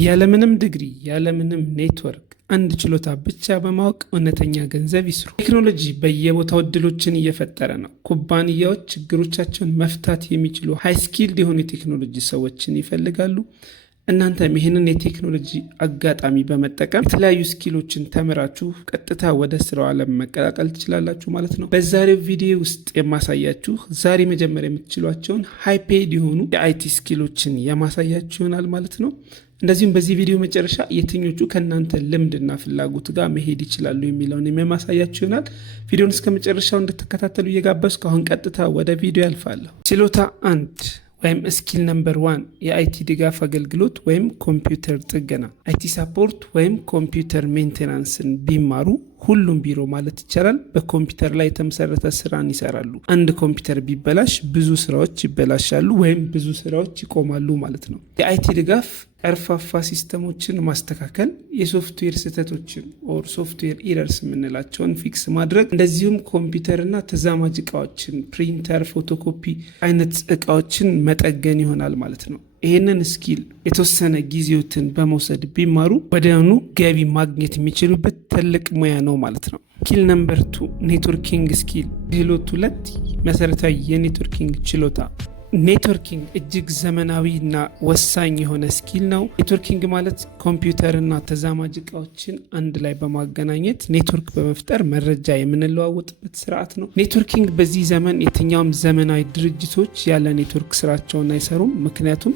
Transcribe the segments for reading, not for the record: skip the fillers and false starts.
ያለምንም ዲግሪ ያለምንም ኔትወርክ አንድ ችሎታ ብቻ በማወቅ እውነተኛ ገንዘብ ይስሩ። ቴክኖሎጂ በየቦታው እድሎችን እየፈጠረ ነው። ኩባንያዎች ችግሮቻቸውን መፍታት የሚችሉ ሃይ ስኪልድ የሆኑ የቴክኖሎጂ ሰዎችን ይፈልጋሉ። እናንተም ይህንን የቴክኖሎጂ አጋጣሚ በመጠቀም የተለያዩ ስኪሎችን ተምራችሁ ቀጥታ ወደ ስራው ዓለም መቀላቀል ትችላላችሁ ማለት ነው። በዛሬው ቪዲዮ ውስጥ የማሳያችሁ ዛሬ መጀመሪያ የምትችሏቸውን ሃይ ፔድ የሆኑ የአይቲ ስኪሎችን የማሳያችሁ ይሆናል ማለት ነው። እንደዚሁም በዚህ ቪዲዮ መጨረሻ የትኞቹ ከእናንተ ልምድና ፍላጎት ጋር መሄድ ይችላሉ የሚለውን የማሳያችሁ ይሆናል። ቪዲዮን እስከ መጨረሻው እንድትከታተሉ እየጋበዝኩ አሁን ቀጥታ ወደ ቪዲዮ ያልፋለሁ። ችሎታ 1 ወይም ስኪል ነምበር 1 የአይቲ ድጋፍ አገልግሎት ወይም ኮምፒውተር ጥገና፣ አይቲ ሳፖርት ወይም ኮምፒውተር ሜንቴናንስን ቢማሩ ሁሉም ቢሮ ማለት ይቻላል በኮምፒውተር ላይ የተመሰረተ ስራን ይሰራሉ። አንድ ኮምፒውተር ቢበላሽ ብዙ ስራዎች ይበላሻሉ ወይም ብዙ ስራዎች ይቆማሉ ማለት ነው። የአይቲ ድጋፍ ቀርፋፋ ሲስተሞችን ማስተካከል፣ የሶፍትዌር ስህተቶችን ኦር ሶፍትዌር ኢረርስ የምንላቸውን ፊክስ ማድረግ፣ እንደዚሁም ኮምፒውተርና ተዛማጅ እቃዎችን ፕሪንተር፣ ፎቶኮፒ አይነት እቃዎችን መጠገን ይሆናል ማለት ነው። ይህንን ስኪል የተወሰነ ጊዜዎትን በመውሰድ ቢማሩ ወዲያውኑ ገቢ ማግኘት የሚችሉበት ትልቅ ሙያ ነው ማለት ነው። ስኪል ነምበር 2 ኔትወርኪንግ ስኪል። ክህሎት 2 መሰረታዊ የኔትወርኪንግ ችሎታ። ኔትወርኪንግ እጅግ ዘመናዊ እና ወሳኝ የሆነ ስኪል ነው። ኔትወርኪንግ ማለት ኮምፒውተርና ተዛማጅ እቃዎችን አንድ ላይ በማገናኘት ኔትወርክ በመፍጠር መረጃ የምንለዋወጥበት ስርዓት ነው። ኔትወርኪንግ በዚህ ዘመን የትኛውም ዘመናዊ ድርጅቶች ያለ ኔትወርክ ስራቸውን አይሰሩም። ምክንያቱም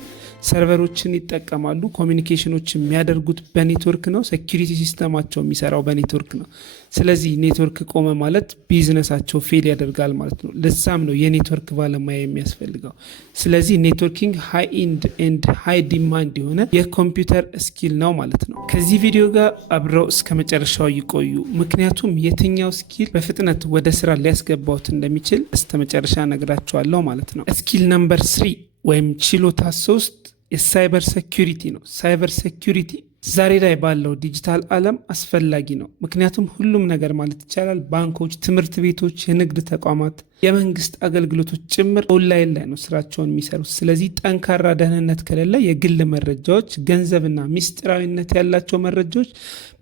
ሰርቨሮችን ይጠቀማሉ። ኮሚኒኬሽኖች የሚያደርጉት በኔትወርክ ነው። ሴኪሪቲ ሲስተማቸው የሚሰራው በኔትወርክ ነው። ስለዚህ ኔትወርክ ቆመ ማለት ቢዝነሳቸው ፌል ያደርጋል ማለት ነው። ለዛም ነው የኔትወርክ ባለሙያ የሚያስፈልገው። ስለዚህ ኔትወርኪንግ ሃይ ኢንድ ኤንድ ሃይ ዲማንድ የሆነ የኮምፒውተር ስኪል ነው ማለት ነው። ከዚህ ቪዲዮ ጋር አብረው እስከ መጨረሻው ይቆዩ። ምክንያቱም የትኛው ስኪል በፍጥነት ወደ ስራ ሊያስገባውት እንደሚችል እስከ መጨረሻ ነግራቸዋለሁ ማለት ነው። ስኪል ነምበር 3 ወይም ችሎታ 3 የሳይበር ሴኩሪቲ ነው። ሳይበር ሴኩሪቲ ዛሬ ላይ ባለው ዲጂታል ዓለም አስፈላጊ ነው። ምክንያቱም ሁሉም ነገር ማለት ይቻላል ባንኮች፣ ትምህርት ቤቶች፣ የንግድ ተቋማት፣ የመንግስት አገልግሎቶች ጭምር ኦንላይን ላይ ነው ስራቸውን የሚሰሩት። ስለዚህ ጠንካራ ደህንነት ከሌለ የግል መረጃዎች፣ ገንዘብና ሚስጥራዊነት ያላቸው መረጃዎች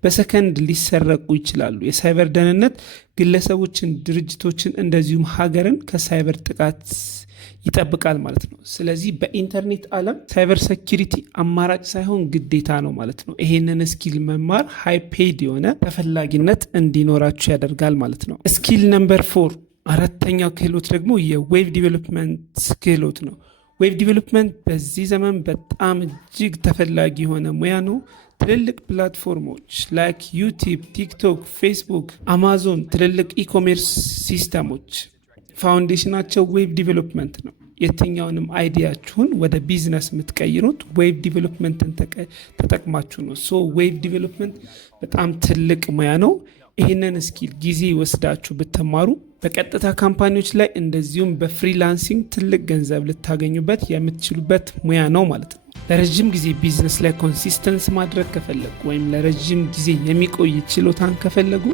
በሰከንድ ሊሰረቁ ይችላሉ። የሳይበር ደህንነት ግለሰቦችን፣ ድርጅቶችን እንደዚሁም ሀገርን ከሳይበር ጥቃት ይጠብቃል ማለት ነው። ስለዚህ በኢንተርኔት ዓለም ሳይበር ሴኩሪቲ አማራጭ ሳይሆን ግዴታ ነው ማለት ነው። ይሄንን ስኪል መማር ሃይ ፔድ የሆነ ተፈላጊነት እንዲኖራችሁ ያደርጋል ማለት ነው። ስኪል ነምበር 4 አራተኛው ክህሎት ደግሞ የዌብ ዲቨሎፕመንት ክህሎት ነው። ዌብ ዲቨሎፕመንት በዚህ ዘመን በጣም እጅግ ተፈላጊ የሆነ ሙያ ነው። ትልልቅ ፕላትፎርሞች ላይክ ዩቲዩብ፣ ቲክቶክ፣ ፌስቡክ፣ አማዞን፣ ትልልቅ ኢኮሜርስ ሲስተሞች ፋውንዴሽናቸው ዌብ ዲቨሎፕመንት ነው። የትኛውንም አይዲያችሁን ወደ ቢዝነስ የምትቀይሩት ዌብ ዲቨሎፕመንትን ተጠቅማችሁ ነው። ሶ ዌብ ዲቨሎፕመንት በጣም ትልቅ ሙያ ነው። ይህንን ስኪል ጊዜ ወስዳችሁ ብትማሩ በቀጥታ ካምፓኒዎች ላይ እንደዚሁም በፍሪላንሲንግ ትልቅ ገንዘብ ልታገኙበት የምትችሉበት ሙያ ነው ማለት ነው። ለረጅም ጊዜ ቢዝነስ ላይ ኮንሲስተንስ ማድረግ ከፈለጉ ወይም ለረጅም ጊዜ የሚቆይ ችሎታን ከፈለጉ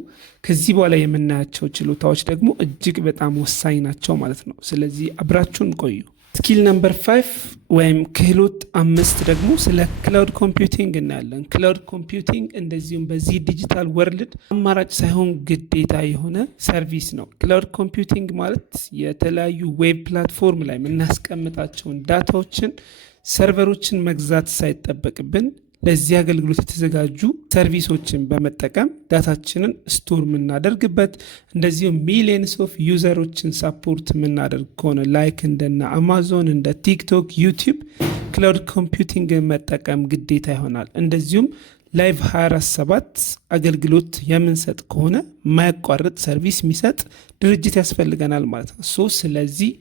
ከዚህ በኋላ የምናያቸው ችሎታዎች ደግሞ እጅግ በጣም ወሳኝ ናቸው ማለት ነው። ስለዚህ አብራችሁን ቆዩ። ስኪል ነምበር 5 ወይም ክህሎት 5 ደግሞ ስለ ክላውድ ኮምፒውቲንግ እናያለን። ክላውድ ኮምፒውቲንግ እንደዚሁም በዚህ ዲጂታል ወርልድ አማራጭ ሳይሆን ግዴታ የሆነ ሰርቪስ ነው። ክላውድ ኮምፒውቲንግ ማለት የተለያዩ ዌብ ፕላትፎርም ላይ የምናስቀምጣቸውን ዳታዎችን ሰርቨሮችን መግዛት ሳይጠበቅብን ለዚህ አገልግሎት የተዘጋጁ ሰርቪሶችን በመጠቀም ዳታችንን ስቶር የምናደርግበት እንደዚሁም ሚሊየንስ ኦፍ ዩዘሮችን ሳፖርት የምናደርግ ከሆነ ላይክ እንደና አማዞን፣ እንደ ቲክቶክ፣ ዩቲዩብ ክላውድ ኮምፒውቲንግ መጠቀም ግዴታ ይሆናል። እንደዚሁም ላይቭ 24/7 አገልግሎት የምንሰጥ ከሆነ የማያቋርጥ ሰርቪስ የሚሰጥ ድርጅት ያስፈልገናል ማለት ነው። ስለዚህ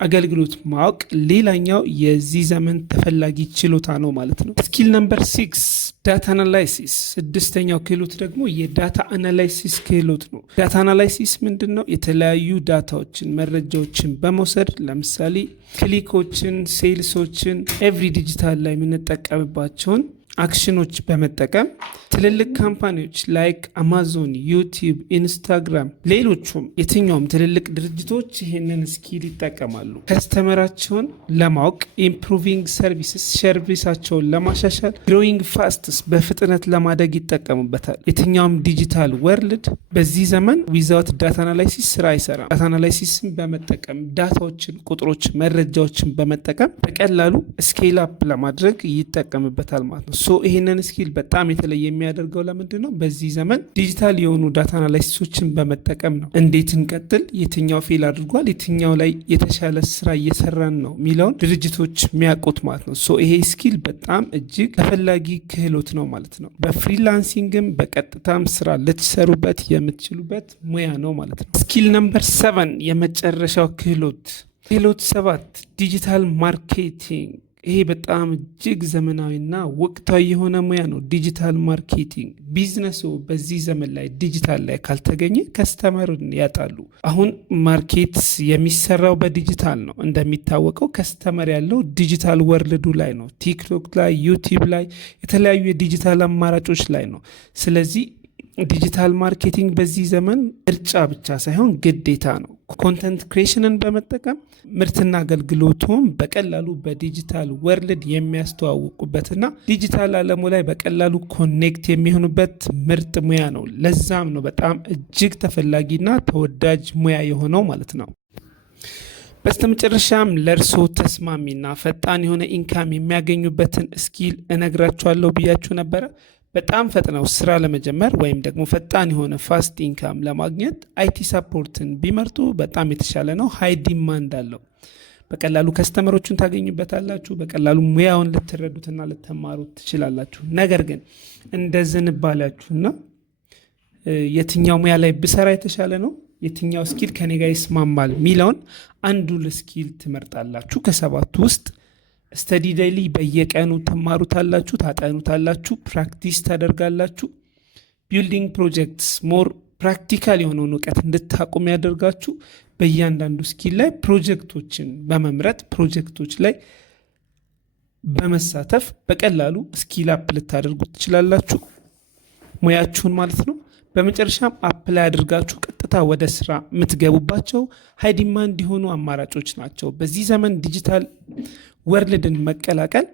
አገልግሎት ማወቅ ሌላኛው የዚህ ዘመን ተፈላጊ ችሎታ ነው ማለት ነው። ስኪል ነምበር 6 ዳታ አናላይሲስ። 6ኛው ክህሎት ደግሞ የዳታ አናላይሲስ ክህሎት ነው። ዳታ አናላይሲስ ምንድን ነው? የተለያዩ ዳታዎችን፣ መረጃዎችን በመውሰድ ለምሳሌ ክሊኮችን፣ ሴልሶችን፣ ኤቭሪ ዲጂታል ላይ የምንጠቀምባቸውን አክሽኖች በመጠቀም ትልልቅ ካምፓኒዎች ላይክ አማዞን፣ ዩቲዩብ፣ ኢንስታግራም፣ ሌሎቹም የትኛውም ትልልቅ ድርጅቶች ይህንን ስኪል ይጠቀማሉ። ከስተመራቸውን ለማወቅ ኢምፕሩቪንግ ሰርቪሳቸውን ለማሻሻል፣ ግሮዊንግ ፋስትስ በፍጥነት ለማደግ ይጠቀሙበታል። የትኛውም ዲጂታል ወርልድ በዚህ ዘመን ዊዛውት ዳታ አናላይሲስ ስራ አይሰራም። ዳታ አናላይሲስን በመጠቀም ዳታዎችን፣ ቁጥሮች፣ መረጃዎችን በመጠቀም በቀላሉ ስኬል አፕ ለማድረግ ይጠቀምበታል ማለት ነው። ይህንን ስኪል በጣም የተለየ የሚያደርገው ለምንድን ነው? በዚህ ዘመን ዲጂታል የሆኑ ዳታ አናላይሲሶችን በመጠቀም ነው። እንዴት እንቀጥል፣ የትኛው ፌል አድርጓል፣ የትኛው ላይ የተሻለ ስራ እየሰራን ነው የሚለውን ድርጅቶች የሚያውቁት ማለት ነው። ይሄ ስኪል በጣም እጅግ ተፈላጊ ክህሎት ነው ማለት ነው። በፍሪላንሲንግም በቀጥታም ስራ ልትሰሩበት የምትችሉበት ሙያ ነው ማለት ነው። ስኪል ነምበር 7 የመጨረሻው ክህሎት 7 ዲጂታል ማርኬቲንግ። ይሄ በጣም እጅግ ዘመናዊና ወቅታዊ የሆነ ሙያ ነው። ዲጂታል ማርኬቲንግ ቢዝነሱ በዚህ ዘመን ላይ ዲጂታል ላይ ካልተገኘ ከስተመርን ያጣሉ። አሁን ማርኬት የሚሰራው በዲጂታል ነው። እንደሚታወቀው ከስተመር ያለው ዲጂታል ወርልዱ ላይ ነው። ቲክቶክ ላይ፣ ዩቲዩብ ላይ፣ የተለያዩ የዲጂታል አማራጮች ላይ ነው። ስለዚህ ዲጂታል ማርኬቲንግ በዚህ ዘመን ምርጫ ብቻ ሳይሆን ግዴታ ነው። ኮንተንት ክሬሽንን በመጠቀም ምርትና አገልግሎቱን በቀላሉ በዲጂታል ወርልድ የሚያስተዋውቁበትና ዲጂታል ዓለሙ ላይ በቀላሉ ኮኔክት የሚሆኑበት ምርጥ ሙያ ነው። ለዛም ነው በጣም እጅግ ተፈላጊና ተወዳጅ ሙያ የሆነው ማለት ነው። በስተመጨረሻም ለእርሶ ተስማሚና ፈጣን የሆነ ኢንካም የሚያገኙበትን ስኪል እነግራችኋለሁ ብያችሁ ነበረ። በጣም ፈጥነው ስራ ለመጀመር ወይም ደግሞ ፈጣን የሆነ ፋስት ኢንካም ለማግኘት አይቲ ሳፖርትን ቢመርጡ በጣም የተሻለ ነው። ሃይ ዲማንድ አለው። በቀላሉ ከስተመሮቹን ታገኙበታላችሁ። በቀላሉ ሙያውን ልትረዱትና ልትማሩት ትችላላችሁ። ነገር ግን እንደ ዝንባላችሁና የትኛው ሙያ ላይ ብሰራ የተሻለ ነው፣ የትኛው ስኪል ከኔ ጋር ይስማማል ሚለውን አንዱ ስኪል ትመርጣላችሁ። ከሰባቱ ውስጥ ስተዲ ዴይሊ በየቀኑ ትማሩታላችሁ፣ ታጠኑታላችሁ፣ ፕራክቲስ ታደርጋላችሁ። ቢልዲንግ ፕሮጀክትስ ሞር ፕራክቲካል የሆነውን እውቀት እንድታቁም ያደርጋችሁ። በእያንዳንዱ ስኪል ላይ ፕሮጀክቶችን በመምረጥ ፕሮጀክቶች ላይ በመሳተፍ በቀላሉ ስኪል አፕ ልታደርጉ ትችላላችሁ፣ ሙያችሁን ማለት ነው። በመጨረሻም አፕላይ አድርጋችሁ ቀጥታ ወደ ስራ የምትገቡባቸው ሃይ ዲማንድ የሆኑ አማራጮች ናቸው። በዚህ ዘመን ዲጂታል ወርልድን መቀላቀል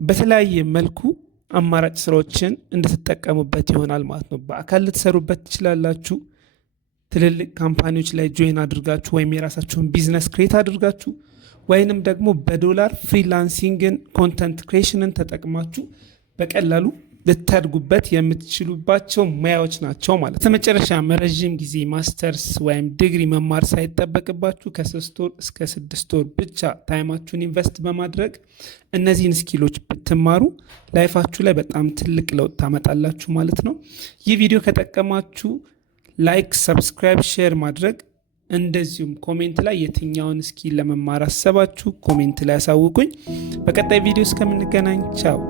በተለያየ መልኩ አማራጭ ስራዎችን እንድትጠቀሙበት ይሆናል ማለት ነው። በአካል ልትሰሩበት ትችላላችሁ። ትልልቅ ካምፓኒዎች ላይ ጆይን አድርጋችሁ ወይም የራሳችሁን ቢዝነስ ክሬት አድርጋችሁ ወይንም ደግሞ በዶላር ፍሪላንሲንግን ኮንተንት ክሬሽንን ተጠቅማችሁ በቀላሉ ልታድጉበት የምትችሉባቸው ሙያዎች ናቸው ማለት። በመጨረሻ ረዥም ጊዜ ማስተርስ ወይም ዲግሪ መማር ሳይጠበቅባችሁ ከ3 ወር እስከ 6 ወር ብቻ ታይማችሁን ኢንቨስት በማድረግ እነዚህን ስኪሎች ብትማሩ ላይፋችሁ ላይ በጣም ትልቅ ለውጥ ታመጣላችሁ ማለት ነው። ይህ ቪዲዮ ከጠቀማችሁ ላይክ፣ ሰብስክራይብ፣ ሼር ማድረግ እንደዚሁም ኮሜንት ላይ የትኛውን ስኪል ለመማር አሰባችሁ ኮሜንት ላይ ያሳውቁኝ። በቀጣይ ቪዲዮ እስከምንገናኝ ቻው።